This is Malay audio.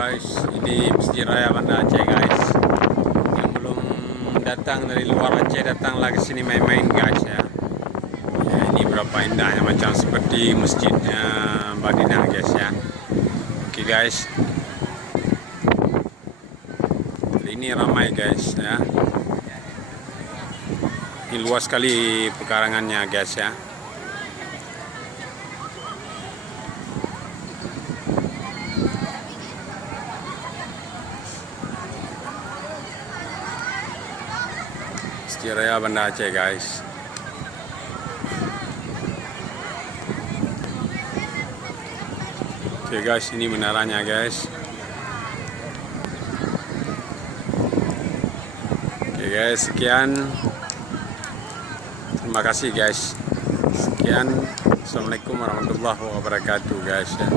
guys, ini Masjid Raya Banda Aceh guys. Yang belum datang dari luar Aceh, datanglah ke sini main-main guys ya. Ini berapa indahnya, macam seperti masjidnya Madinah guys ya. Oke guys, ini ramai guys ya. Ini luas sekali pekarangannya guys ya. Masjid Raya Banda Aceh guys. Oke guys, ini menaranya guys. Oke guys, sekian. Terima kasih guys. Sekian. Assalamualaikum warahmatullahi wabarakatuh guys ya.